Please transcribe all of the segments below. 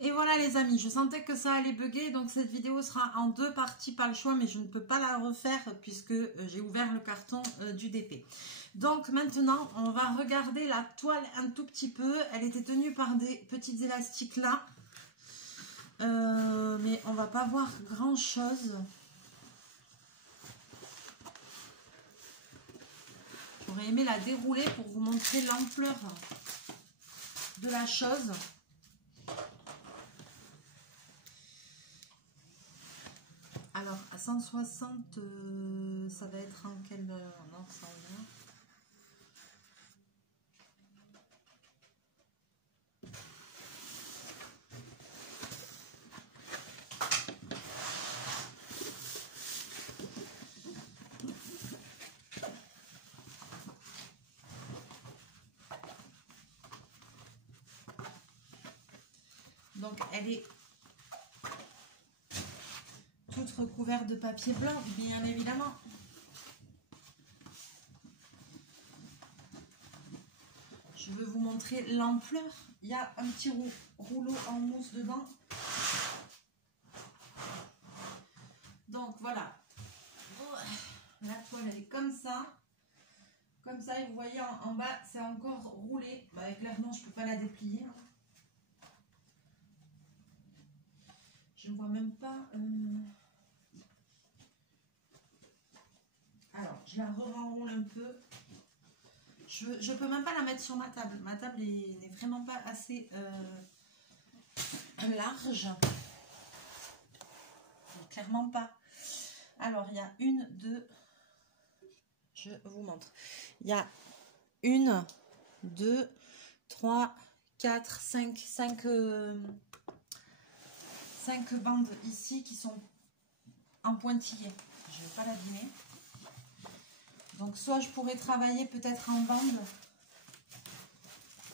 Et voilà les amis, je sentais que ça allait bugger, donc cette vidéo sera en 2 parties, pas le choix, mais je ne peux pas la refaire puisque j'ai ouvert le carton du DP. Donc maintenant, on va regarder la toile un tout petit peu. Elle était tenue par des petites élastiques là, mais on va pas voir grand chose. J'aurais aimé la dérouler pour vous montrer l'ampleur de la chose. Alors, à 160, ça va être en quel... non, ça revient. Donc, elle est toute recouverte de papier blanc, bien évidemment. Je veux vous montrer l'ampleur. Il y a un petit rouleau en mousse dedans. Donc voilà. La toile elle est comme ça. Comme ça, et vous voyez en bas, c'est encore roulé. Bah, clairement, je ne peux pas la déplier. Je ne vois même pas. Alors, je la renroule un peu. Je peux même pas la mettre sur ma table. Ma table n'est vraiment pas assez large. Clairement pas. Alors, il y a une, deux. Je vous montre. Il y a une, deux, trois, quatre, cinq bandes ici qui sont en pointillé. Je ne vais pas l'abîmer. Donc, soit je pourrais travailler peut-être en bande.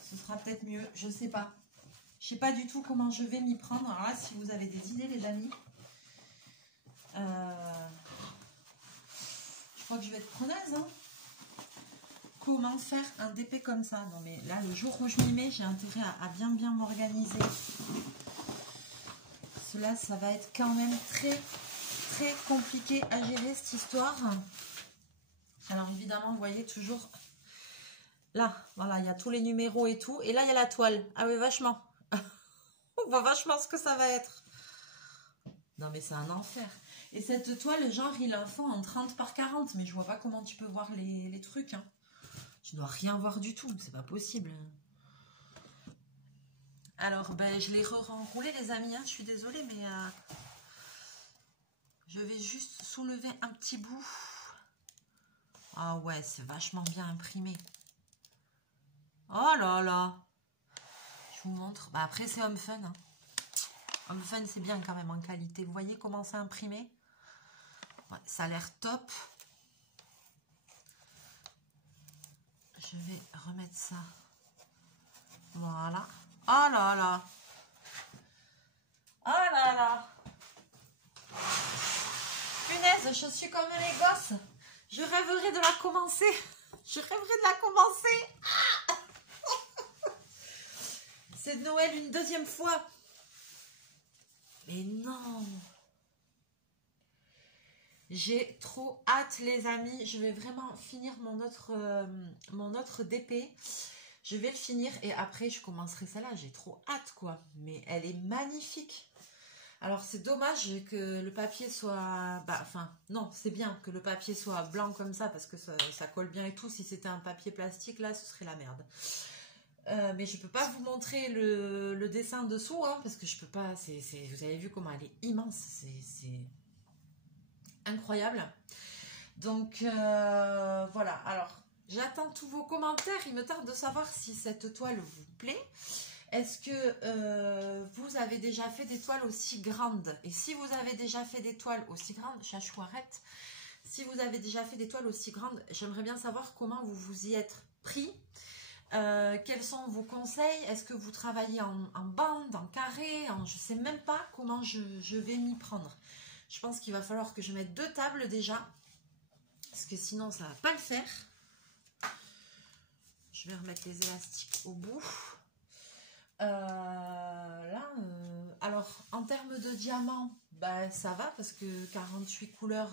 Ce sera peut-être mieux. Je ne sais pas. Je ne sais pas du tout comment je vais m'y prendre. Alors là, si vous avez des idées, les amis. Je crois que je vais être preneuse. Hein. Comment faire un DP comme ça? Non, mais là, le jour où je m'y mets, j'ai intérêt à bien m'organiser. Cela, ça va être quand même très compliqué à gérer, cette histoire. Alors évidemment, vous voyez toujours là, voilà, il y a tous les numéros et tout. Et là, il y a la toile. Ah oui, vachement. On voit vachement ce que ça va être. Non, mais c'est un enfer. Et cette toile, genre, ils la font en 30 par 40. Mais je vois pas comment tu peux voir les trucs. Hein. Tu dois rien voir du tout. C'est pas possible. Alors, ben, je l'ai renroulé, les amis. Hein. Je suis désolée, mais je vais juste soulever un petit bout. Ah ouais, c'est vachement bien imprimé. Oh là là. Je vous montre. Bah après, c'est Home Fun. Hein. Home Fun, c'est bien quand même en qualité. Vous voyez comment c'est imprimé? Ouais, ça a l'air top. Je vais remettre ça. Voilà. Oh là là. Oh là là. Punaise, je suis comme les gosses. Je rêverais de la commencer. Je rêverais de la commencer. Ah. C'est Noël une deuxième fois. Mais non. J'ai trop hâte, les amis. Je vais vraiment finir mon autre DP. Je vais le finir et après, je commencerai celle-là. J'ai trop hâte, quoi. Mais elle est magnifique. Alors, c'est dommage que le papier soit... Bah, enfin, non, c'est bien que le papier soit blanc comme ça parce que ça colle bien et tout. Si c'était un papier plastique, là, ce serait la merde. Mais je peux pas vous montrer le dessin dessous, hein, parce que je peux pas... vous avez vu comment elle est immense. C'est incroyable. Donc, voilà. Alors, j'attends tous vos commentaires. Il me tarde de savoir si cette toile vous plaît. Est-ce que vous avez déjà fait des toiles aussi grandes? Et si vous avez déjà fait des toiles aussi grandes, Chachou, arrête. Si vous avez déjà fait des toiles aussi grandes, j'aimerais bien savoir comment vous vous y êtes pris. Quels sont vos conseils? Est-ce que vous travaillez en bande, en carré? Je ne sais même pas comment je vais m'y prendre. Je pense qu'il va falloir que je mette 2 tables déjà. Parce que sinon, ça ne va pas le faire. Je vais remettre les élastiques au bout. Là, Alors, en termes de diamants, ben, ça va parce que 48 couleurs,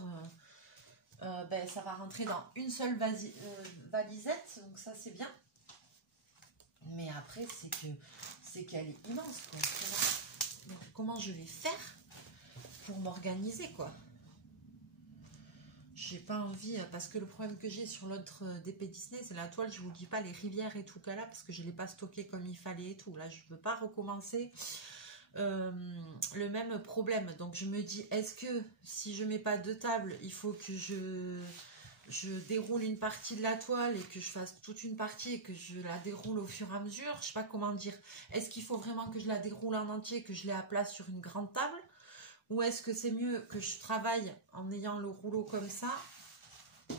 ben, ça va rentrer dans une seule valisette. Donc ça, c'est bien. Mais après, c'est qu'elle est immense, quoi. Comment je vais faire pour m'organiser, quoi? J'ai pas envie, parce que le problème que j'ai sur l'autre DP Disney, c'est la toile, je vous dis pas les rivières et tout qu'elle a, parce que je l'ai pas stocké comme il fallait et tout. Là, je veux pas recommencer le même problème. Donc je me dis, est-ce que si je mets pas de table, il faut que je déroule une partie de la toile et que je fasse toute une partie et que je la déroule au fur et à mesure? Je sais pas comment dire. Est-ce qu'il faut vraiment que je la déroule en entier, que je la place sur une grande table? Ou est-ce que c'est mieux que je travaille en ayant le rouleau comme ça,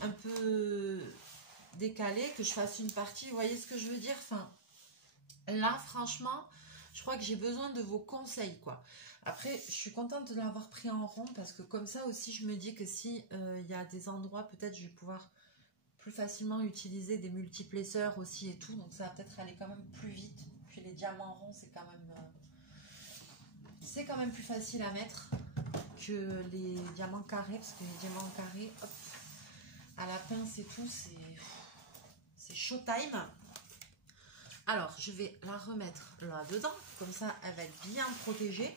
un peu décalé, que je fasse une partie? Vous voyez ce que je veux dire? Enfin, là, franchement, je crois que j'ai besoin de vos conseils, quoi. Après, je suis contente de l'avoir pris en rond parce que comme ça aussi, je me dis que si il y a des endroits, peut-être je vais pouvoir plus facilement utiliser des multiplesseurs aussi et tout. Donc ça va peut-être aller quand même plus vite. Puis les diamants ronds, c'est quand même plus facile à mettre que les diamants carrés, parce que les diamants carrés, hop, à la pince et tout, c'est showtime. Alors, je vais la remettre là-dedans, comme ça, elle va être bien protégée.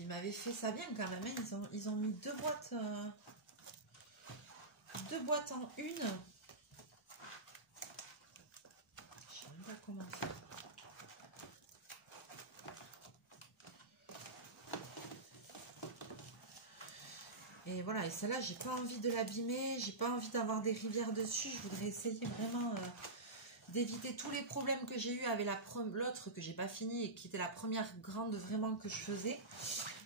Ils m'avaient fait ça bien quand même, hein. Ils ont mis deux boîtes en une. Je sais même pas comment faire. Et voilà, et celle-là, j'ai pas envie de l'abîmer, j'ai pas envie d'avoir des rivières dessus. Je voudrais essayer vraiment d'éviter tous les problèmes que j'ai eu avec l'autre que j'ai pas fini et qui était la première grande vraiment que je faisais.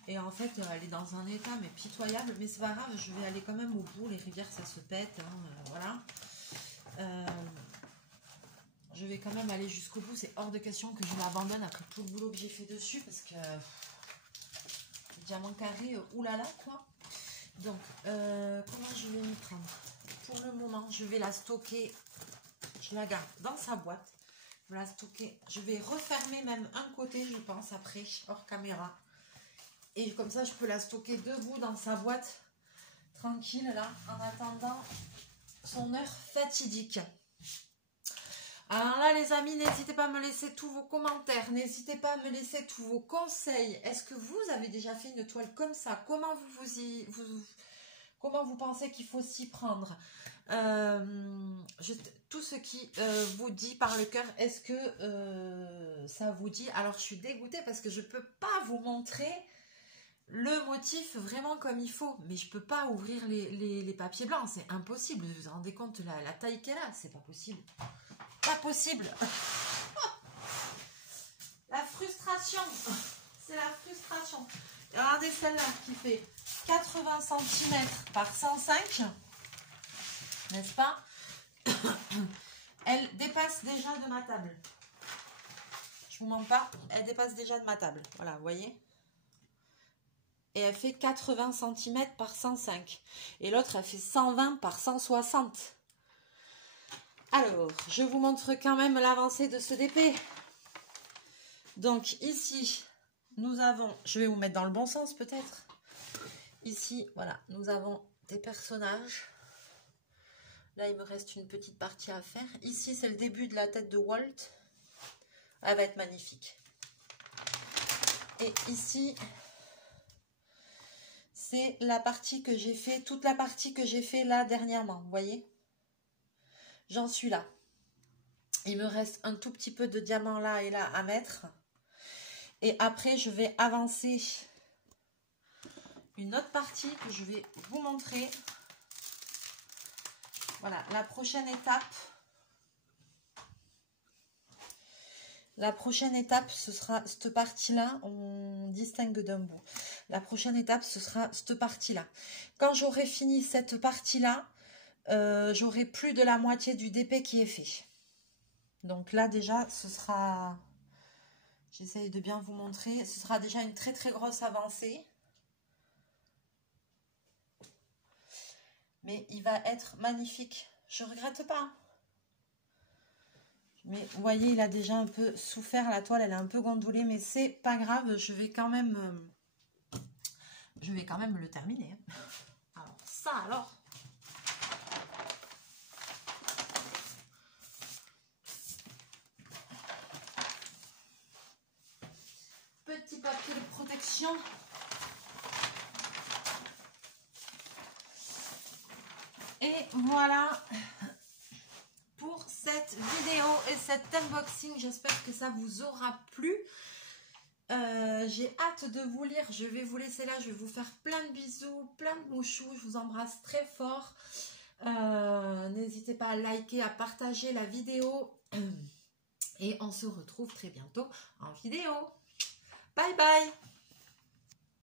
Et en fait, elle est dans un état mais pitoyable. Mais c'est pas grave, je vais aller quand même au bout. Les rivières, ça se pète, hein, voilà. Je vais quand même aller jusqu'au bout. C'est hors de question que je l'abandonne après tout le boulot que j'ai fait dessus parce que le diamant carré, oulala, quoi. Donc, comment je vais m'y prendre? Pour le moment, je vais la stocker. Je la garde dans sa boîte. Je vais la stocker. Je vais refermer même un côté, je pense, après, hors caméra. Et comme ça, je peux la stocker debout dans sa boîte, tranquille, là, en attendant son heure fatidique. Alors là, les amis, n'hésitez pas à me laisser tous vos commentaires. N'hésitez pas à me laisser tous vos conseils. Est-ce que vous avez déjà fait une toile comme ça? Comment comment vous pensez qu'il faut s'y prendre? Tout ce qui vous dit par le cœur, est-ce que ça vous dit? Alors, je suis dégoûtée parce que je ne peux pas vous montrer le motif vraiment comme il faut. Mais je ne peux pas ouvrir les papiers blancs. C'est impossible. Vous vous rendez compte la taille qu'elle a? C'est pas possible. Pas possible. La frustration. C'est la frustration. Et regardez celle-là qui fait 80 cm par 105. N'est-ce pas? Elle dépasse déjà de ma table. Je vous mens pas. Elle dépasse déjà de ma table. Voilà, vous voyez? Et elle fait 80 cm par 105. Et l'autre, elle fait 120 par 160. Alors, je vous montre quand même l'avancée de ce DP. Donc ici, nous avons, je vais vous mettre dans le bon sens peut-être. Ici, voilà, nous avons des personnages. Là, il me reste une petite partie à faire. Ici, c'est le début de la tête de Walt. Elle va être magnifique. Et ici, c'est la partie que j'ai fait, toute la partie que j'ai fait là dernièrement, vous voyez? J'en suis là. Il me reste un tout petit peu de diamant là et là à mettre. Et après, je vais avancer une autre partie que je vais vous montrer. Voilà, la prochaine étape. La prochaine étape, ce sera cette partie-là. On distingue d'un bout. La prochaine étape, ce sera cette partie-là. Quand j'aurai fini cette partie-là, j'aurai plus de la moitié du DP qui est fait. Donc là, déjà, ce sera... J'essaye de bien vous montrer. Ce sera déjà une très très grosse avancée. Mais il va être magnifique. Je ne regrette pas. Mais vous voyez, il a déjà un peu souffert, la toile, elle est un peu gondolée, mais c'est pas grave, je vais quand même le terminer. Alors, ça alors. Petit papier de protection. Et voilà pour cette vidéo et cet unboxing. J'espère que ça vous aura plu. J'ai hâte de vous lire. Je vais vous laisser là. Je vais vous faire plein de bisous, plein de mouchous. Je vous embrasse très fort. N'hésitez pas à liker, à partager la vidéo. Et on se retrouve très bientôt en vidéo. Bye bye!